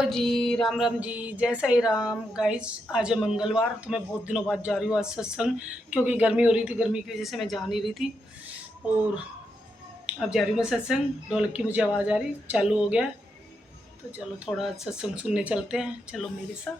Hello जी, राम राम जी, जय Sai Ram. Guys, आज है मंगलवार, तो मैं बहुत दिनों बाद जा रही हूँ आज सत्संग, क्योंकि गर्मी हो रही थी। गर्मी की वजह से मैं जा नहीं रही थी और अब जा रही हूँ मैं सत्संग। ढोलक की मुझे आवाज़ आ रही, चालू हो गया है, तो चलो थोड़ा सत्संग सुनने चलते हैं। चलो मेरे साथ।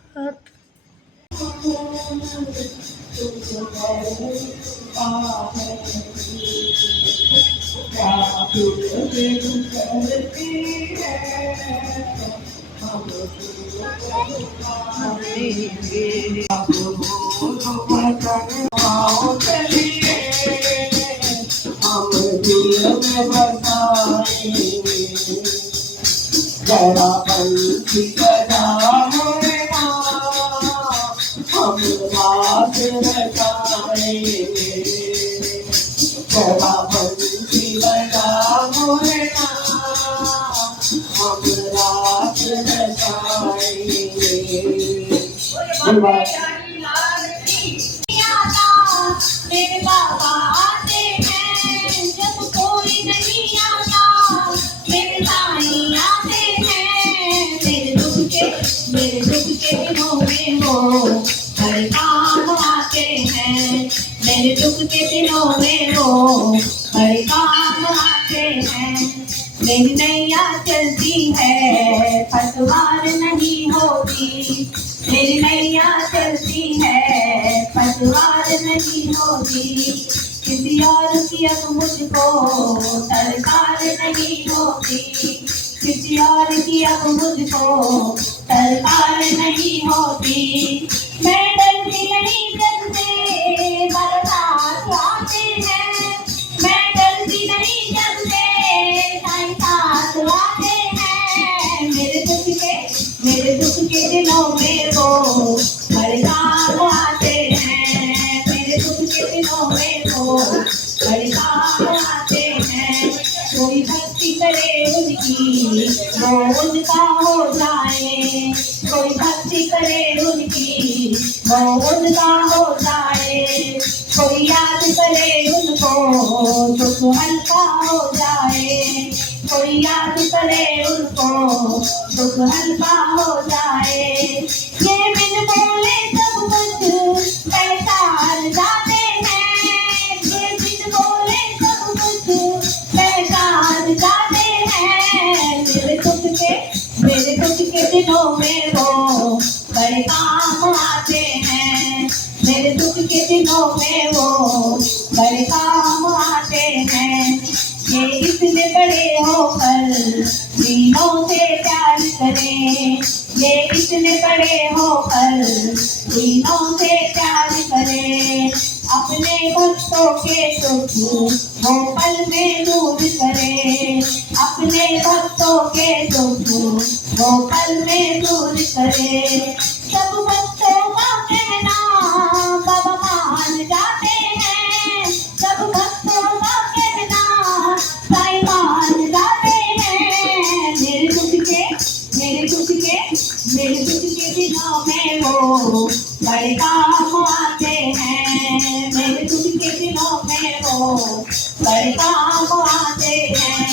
जरा बंसी बजाओ ना, हम रात रचाएंगे। जरा बंसी बजाओ ना, हम रात रचाएंगे। मेरे बाबा आते हैं, जब कोई नहीं आता मेरे साईं आते हैं। मेरे दुख के दिनों में वो हर काम आते हैं। मेरे दुख के दिनों में वो हर काम आते हैं। मेरी नैया चलती है, पतवार नहीं होती। मेरी नैया चलती है, पतवार नहीं होती। किसी और की अब मुझको सरकार नहीं होती। किसी और की अब मुझको सरकार नहीं होती। मैं डरती नहीं जब से बरसात आते हैं। मैं डरती नहीं जब से साईं साथ आते हैं। मेरे दुख के दिनों में वो हर काम आते हैं। मेरे दुख के दिनों में वो हर काम आते हैं। कोई भक्ति करे उनकी वो उनका हो जाए। कोई भक्ति करे उनकी वो उनका हो जाए। कोई याद करे उनको दुख हल्का हो जाए। कोई याद करे उनको दुख हल्का हो जाए। ये बिन बोले सब कुछ पहचान जाते हैं। ये बिन बोले सब कुछ पहचान जाते हैं। मेरे दुख के दिनों में वो बड़े काम आते हैं। मेरे दुख के दिनों में वो बड़े काम आते हैं। ये इतने बड़े होकर दीनों से प्यार करें। ये इतने बड़े होकर दीनों से प्यार करें। अपने भक्तों के दुख वो पल में दूर करें। अपने भक्तों के दुख वो पल में दूर करें। सब भक्तों का कहना बाबा मान जाते हैं। सब भक्तों का कहना साईं मान जाते हैं। मेरे दुख के दिनों में वो बड़े काम आते हैं। मेरे दुख के दिनों में वो बड़े काम आते हैं।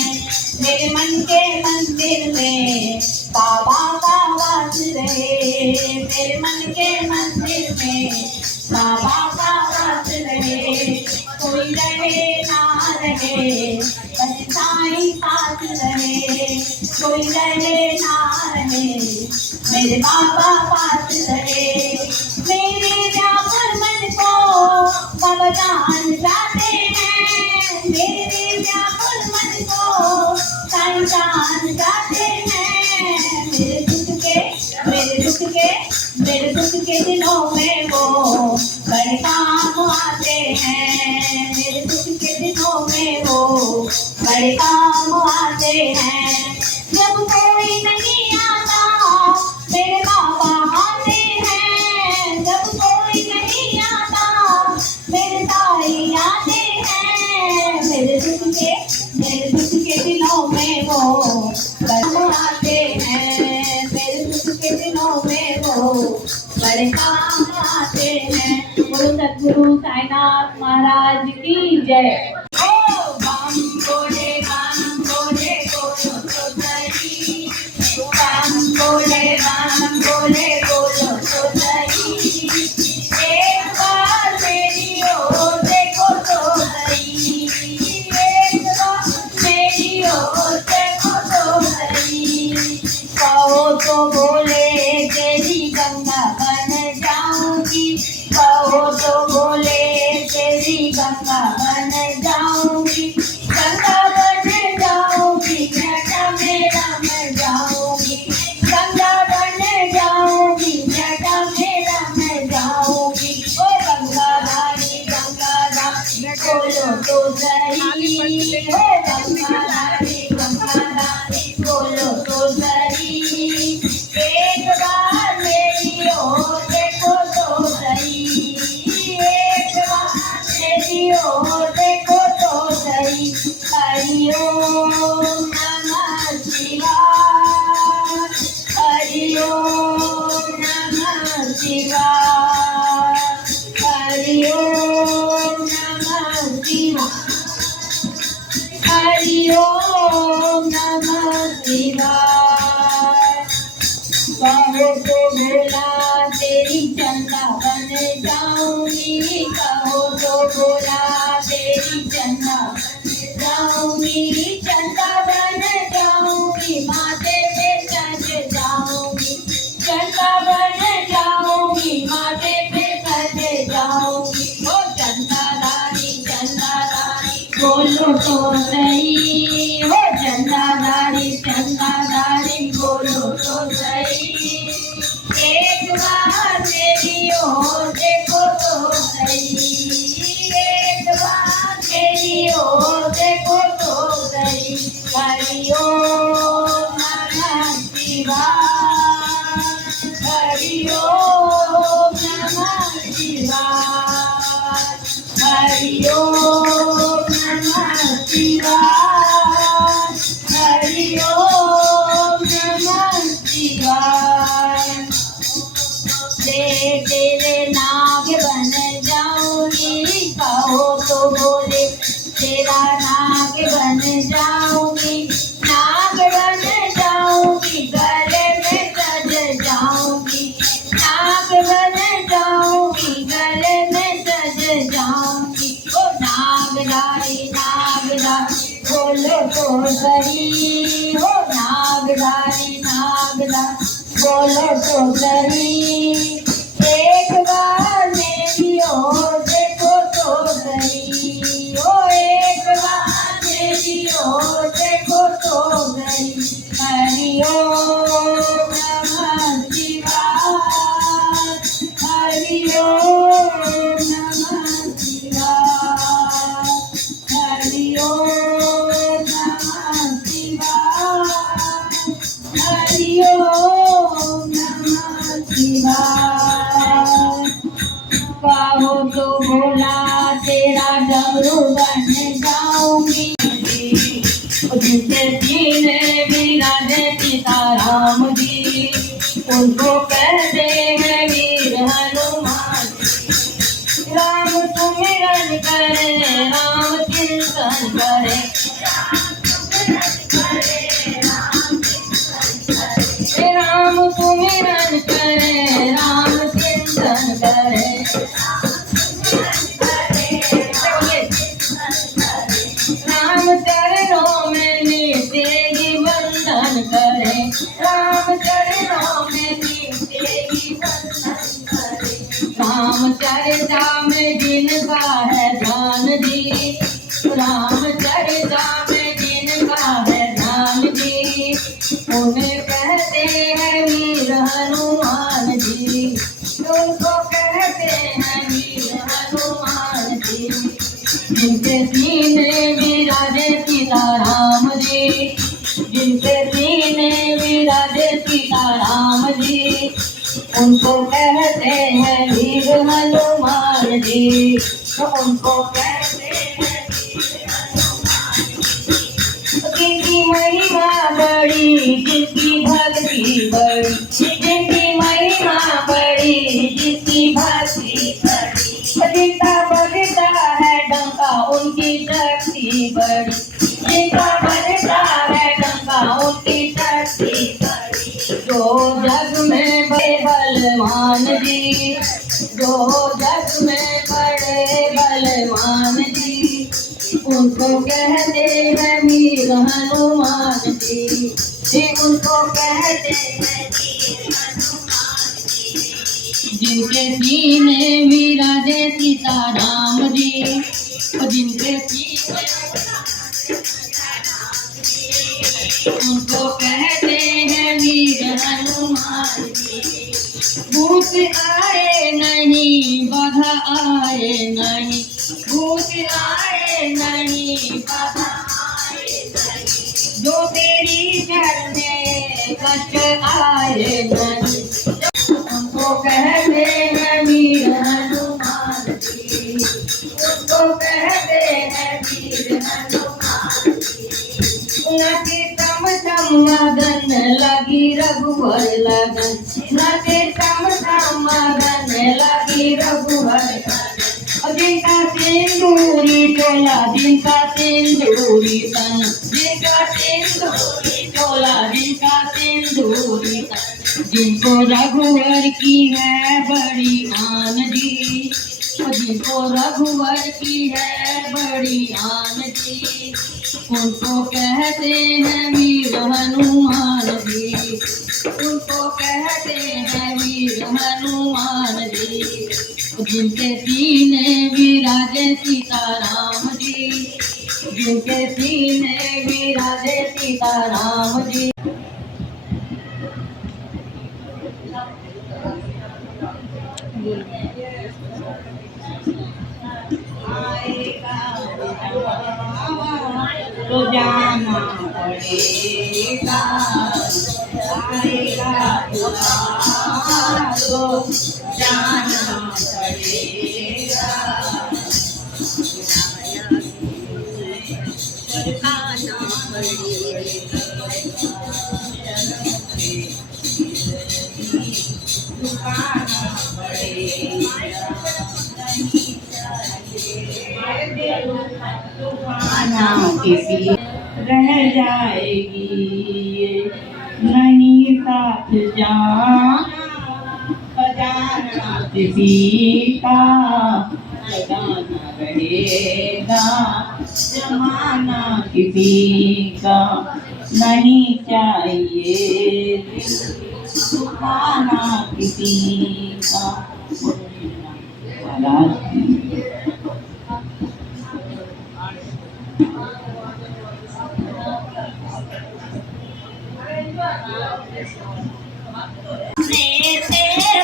मेरे मन के मंदिर में बाबा का वास रहे। मेरे मन के मंदिर में बाबा का वास रहे। कोई रहे ना रहे बस साईं साथ रहे। कोई रहे ना रहे मेरे बाबा पास रहे। मेरे व्याकुल मन को बाबा जान जाते हैं। मेरे व्याकुल मन को साईं जान जाते हैं। मेरे दुख के दिनों में वो बड़े काम आते हैं। मेरे दुख के दिनों में वो बड़े काम आते हैं। जब कोई नहीं आता मेरे बाबा आते हैं। जब कोई नहीं आता मेरे साईं आते हैं। मेरे दुख के दिनों में वो काम आते हैं। मेरे दुख के दिनों में वो बड़े काम आते हैं। बोलो सद्गुरु साईनाथ महाराज की जय। बम बोले बम बोले बोलो तो सही। बम बोले तो बोले तेरी गंगा बन जाऊंगी, कहो तो बोले तेरी गंगा बन जाऊंगी, गंगा बन जाऊंगी, जटा में रम जाऊंगी, गंगा बन जाऊंगी, जटा में रम जाऊंगी। ओ गंगाधारी गंगाधारी बोलो तो सही, ओ गंगाधारी गंगाधारी बोलो तो सही, एक बार मेरी ओर देखो तो सही, एक बार मेरी ओर देखो तो सही। हरि ओम नमः शिवाय, हरि ओम नमः शिवाय, हरि ओम नमः शिवाय, हरि ओम नमः शिवाय। कहो तो बोला तेरी चंदा बन जाऊंगी, कहो तो बोला तेरी चंदा बन जाऊंगी, चंदा बन जाऊंगी, माथे पे सज जाऊंगी, चंदा बन जाऊंगी, माथे पे सज जाऊंगी। ओ चंदाधारी चंदाधारी बोलो तो सही, हो चंदाधारी चंदाधारी बोलो तो सही, एक बार मेरी ओर देखो तो सही, एक बार मेरी ओर देखो तो सही। हरि ओम नमः शिवाय, हरि ओम नमः शिवाय, हरि ओम नमः शिवाय, हरि ओम नमः शिवाय। तेरे नाग बन जाऊंगी, कहो तो बोले तेरा नाग बन जाऊंगी, नाग बन जाऊंगी, गले में सज जाऊंगी, नाग बन जाऊंगी, गले में सज जाऊंगी। ओ नागधारी नागधारी बोलो तो सही, हो नागधारी नागधारी बोलो तो सही, एक बार मेरी ओर देखो तो सही, ओ एक बार मेरी ओर देखो तो सही। हरि ओम नमः शिवाय, हरि ओम नमः शिवाय, हरि ओम नमः शिवाय, हरि ओम नमः शिवाय। कहो तो बोला तेरा डमरू बन जाऊंगी, जिससे सीने विराजे सीताराम जी, उनको कहते हैं वीर हनुमान। राम सुमिरन करे राम चिंतन करे, राम सुमिरन करे राम चिंतन करे, राम चरणों में नित्य वंदन करे, राम चरणों में नित्य वंदन करे, राम चरिता में जिनका है ध्यान जी, राम चरिता में जिनका है ध्यान जी, उन्हें कहते हैं वीर हनुमान जी, उनको कहते हैं वीर हनुमान जी। जिनके सीने विराजे सीताराम जी, जिनके सीने विराजे सीताराम जी, उनको कहते हैं वीर हनुमान जी, तो उनको कहते हैं जिनकी महिमा बड़ी, जिनकी भक्ति बड़ी, जिनकी महिमा बड़ी, जिनकी भक्ति बड़ी, जिनका बजता है डंका उनकी शक्ति बड़ी, जिनका बजता है डंका उनकी शक्ति बड़ी। जो जग में बड़े बलवान जी, जो जग में बड़े बलवान जी, उनको कहते हैं वीर हनुमान जी, उनको कहते हैं वीर हनुमान जी। जिनके सीने विराजे सीताराम जी, जिनके सीने उनको कहते हैं वीर हनुमान जी। भूत आए नहीं बाधा आए नहीं, भूत आए नहीं बाधा आए नहीं, जो तेरी शरण में कष्ट आए नहीं, उनको कहते हैं वीर हनुमान जी। उनको कहते हैं वीर हनुमान जी। नाचे तम तम मदन लगी रघुवर लगन, नाचे तम तम मदन लगी रघुवर लगन। जिनका सिंदूरी चोला, जिनका सिंदूरी तन, जिनका सिंदूरी चोला, जिनका सिंदूरी तन, जिनको रघुवर की है बड़ी आन जी, जिनको रघुवर की है बड़ी आन जी, उनको कहते हैं वीर हनुमान जी। उनको कहते हैं वीर हनुमान जी। जिनके सीने विराजे सीताराम जी, जिनके सीने विराजे सीताराम जी। आएगा तो जाना पड़ेगा, आएगा तो जाना पड़ेगा, खाना पड़ेगा, दुकाना पड़ेगा, दुकाना किसी रह जाएगी ये नहीं साथ जाना, जाना किसी का खजाना रहेगा, जमाना किसी का नहीं चाहिए, सुखाना किसी का।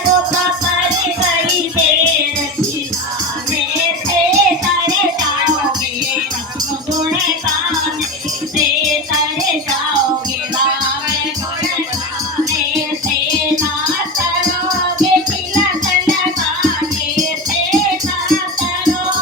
वो खबर गई देर खिलाने से, तरे जाओगे राम गुण गाने से, तरे जाओगे राम गुण गाने से, ना करोगे तिलक लगाने से, ना करोगे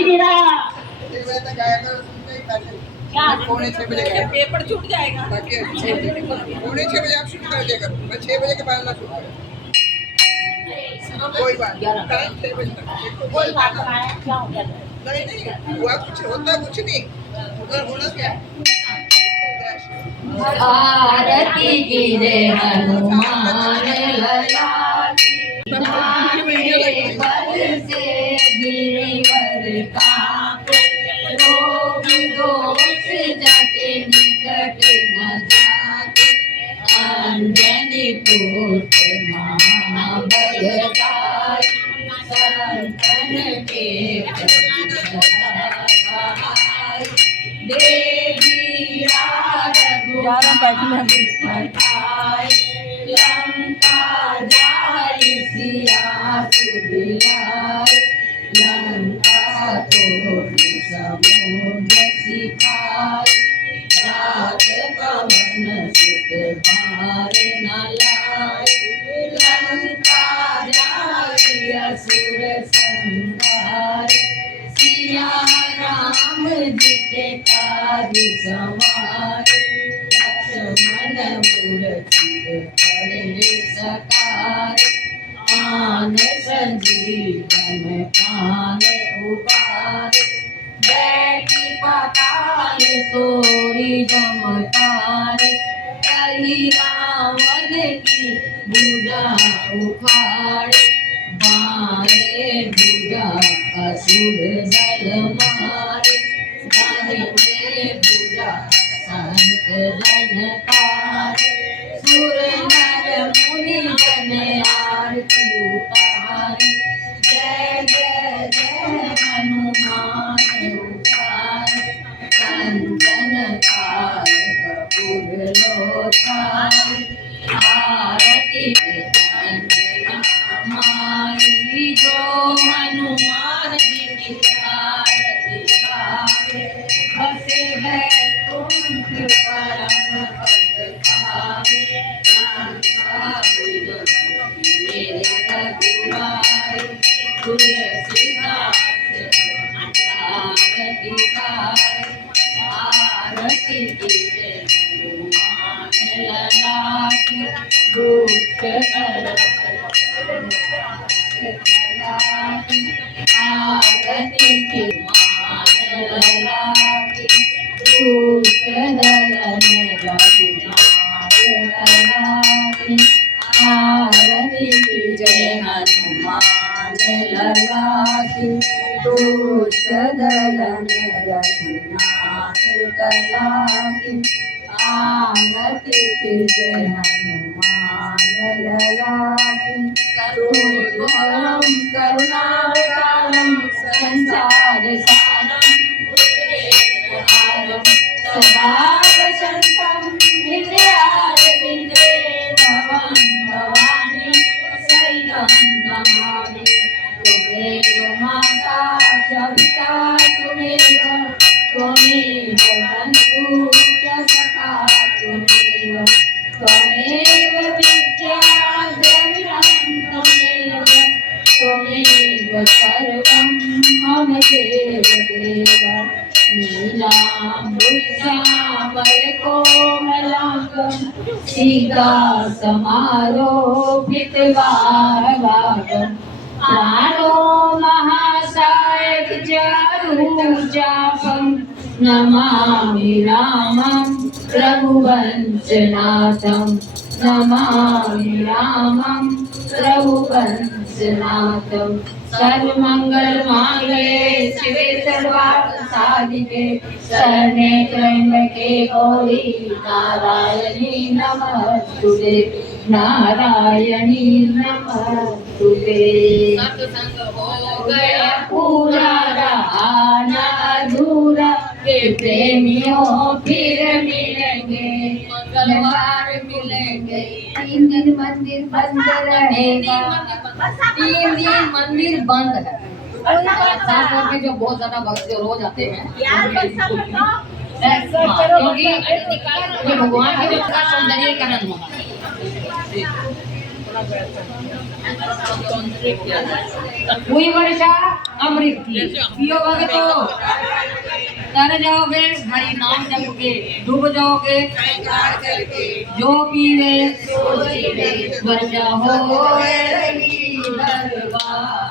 ही नहीं रहा। 6 बजे तक आया करो, तुम कहीं बैठे। क्या? मैं पौने 6 बजे गया। पेपर छूट जाएगा। ताकि पौने 6 बजे आप शूट कर दिया करो, मैं 6 बजे के बाद ना शूट करूँ। कोई बात नहीं, टाइम 6 बजे तक। कोई बात नहीं है, क्या हो गया? नहीं नहीं, हुआ कुछ होता कुछ नहीं, होना क्या है। आरती गिरे हनुमान लला की, बल से गिरिवर कांपे, रोग दोष जाके निकट न जाके, अंजनी पुत्र महाबलशाली, संतन के देवी लंका जाय सिया सुबिलाय, लंका तोड़ समुद्र सिखाय, रात पवन सुत बार न लाय, लंका जाय असुर संहार, सिया राम जी के कार्य संवार, लक्ष्मण मूर्ति पड़े सकार, आन संजीवन प्राण उबार, बैठी पाताल तोरी जमकार, कही रावण की भुजा उखाड़, बारे भुजा असुर दल मारे, दाहिने भुजा संत जनकार, सुर नर मुनि जन आरती उतारे, जय जय जय हनुमान उतारे, कंचन कपूर लोचारे, आरती माई जो हनुमान जी की आरती गावे, बसे है तुम परम पद पावे, मेरे रघुराई तुलसीदास आरती गाए, आरती कीजे हनुमान लला की, दुष्ट आरती की मान लला की, दुष्ट दलन रघुनाथ लला की, आरती की जय हनुमान लला की, दुष्ट दलन रघुनाथ लला की, आरती की जय हनुमान लला की, करुणावतारम करुणावतारम संसार सारम, सदा वसंतम हृदयारविंदे, भवं भवानी शैलं नमामि, त्वमेव माता च पिता त्वमेव बन्धु च सखा त्वमेव, त्वमेव विद्या द्रविणं त्वमेव सर्वं मम देव देव, नीलाम्बुजामलकोमलाङ्गं सीता समारोपितवागं, प्राणो महासायक चारुचापं, नमामि रामं रघुवंशनाथं, नमामि रामं रघुवंशनाथं, सर्वमंगल मांगल्ये शिवे सर्वार्थ साधिके, शरण्ये त्र्यंबके गौरी नारायणी नमस्तुते, नारायणी नमस्तुते। सत्संग हो गया पूरा रहा न अधूरा, के प्रेमियों फिर मिलेंगे मंगलवार मिलेंगे। 3 दिन मंदिर बंद रहेगा, 3 दिन मंदिर बंद है। खास करके जो बहुत ज्यादा भक्त जो रोज आते हैं, क्योंकि ये भगवान के जो सौंदर्यीकरण होगा, हुई वर्षा अमृत की, पियो भगतो तर जाओगे, हरि नाम जप के डूब जाओगे, जो पीवे वर्षा हो रही दरबार,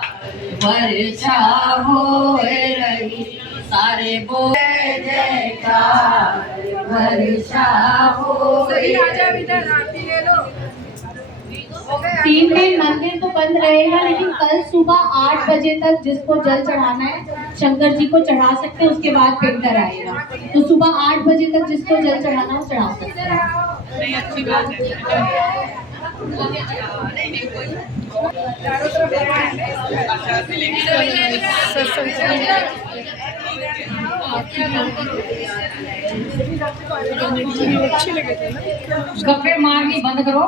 वर्षा हो रही सारे बोले जयकार, वर्षा हो रही। 3 दिन मंदिर तो बंद रहेगा, लेकिन कल सुबह 8 बजे तक जिसको जल चढ़ाना है शंकर जी को चढ़ा सकते हैं, उसके बाद पिंडर आएगा। तो सुबह 8 बजे तक जिसको जल चढ़ाना हो चढ़ा सकते हैं। गप्पे मारनी बंद करो।